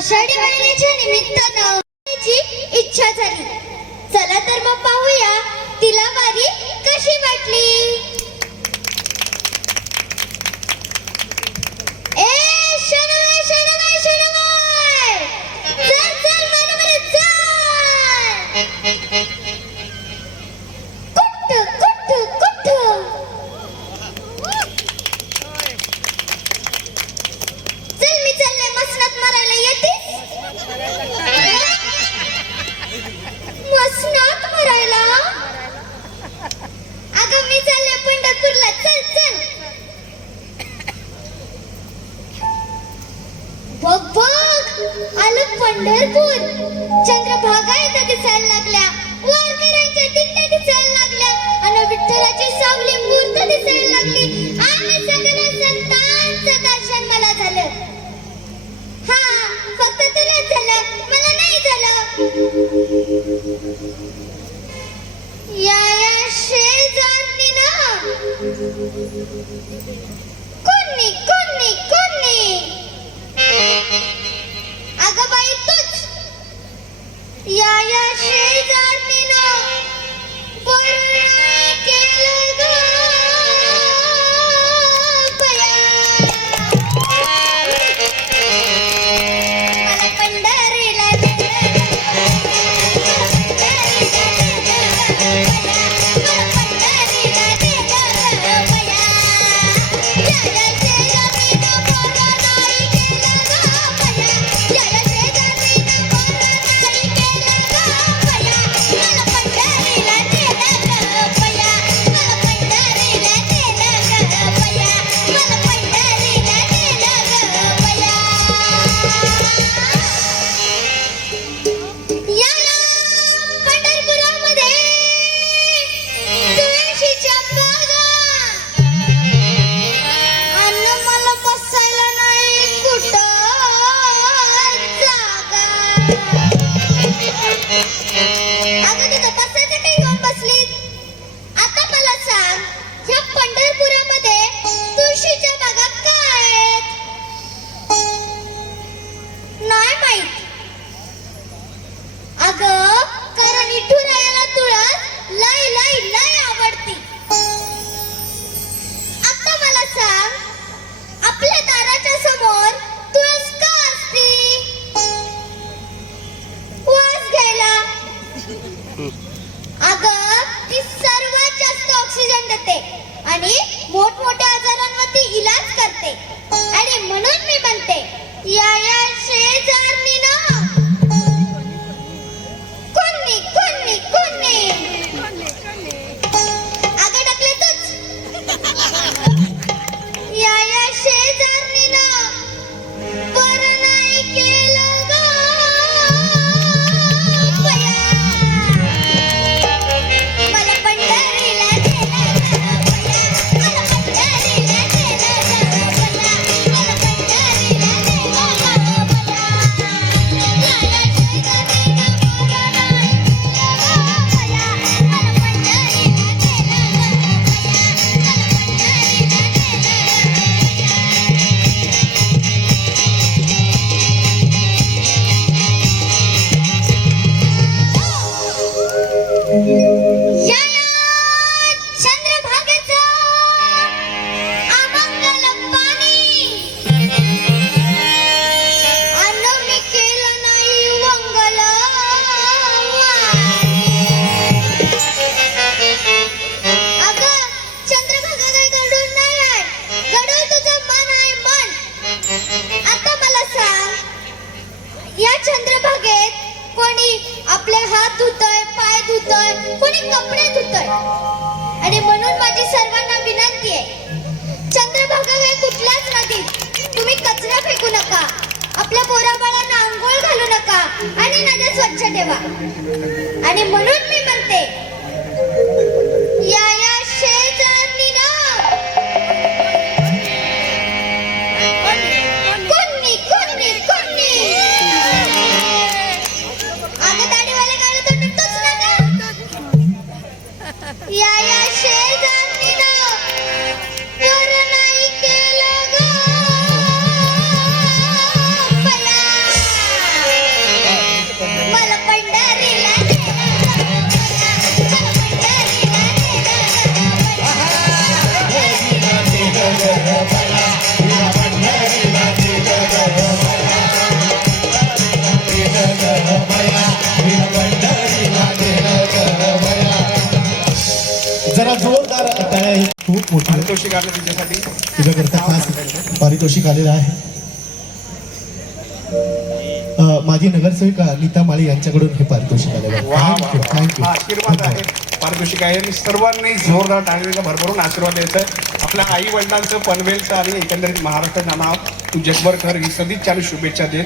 आषाढी महिन्याच्या निमित्तानं इच्छा झाली. चला तर मग पाहूया तिला वारी कशी वाटली. बघ आलं पंढरपूर. चंद्रभागा येता दिसायला लागल्या. वर धुतोय कोणी कपडे धुतोय? आणि म्हणून माझी सर्वांना विनंती आहे. चंद्रभागा हे कुठल्याच नदीत. तुम्ही कचरा फेकू नका. आपल्या पोराबाळांना आंघोळ घालू नका आणि नद्या स्वच्छ ठेवा. आणि म्हणून मी म्हणते 一二三 टाळ्या ही खूप मोठी. पारितोषिक आलं तुझ्यासाठी. तुझ्याकरता खास पारितोषिक आलेलं आहे. माझी नगरसेविका नीता माळी यांच्याकडून हे पारितोषिक आलेलं आहे. थँक्यू आशीर्वाद आहे. पारितोषिक आहे. आणि सर्वांनी जोरदार टाळीचा भरभरून आशीर्वाद द्यायचा आहे. आपल्या आई वडिलांचं पनवेलचं आणि एकंदरीत महाराष्ट्राचं नाव तू जगभर कर ही सदिच्छा आणि शुभेच्छा देत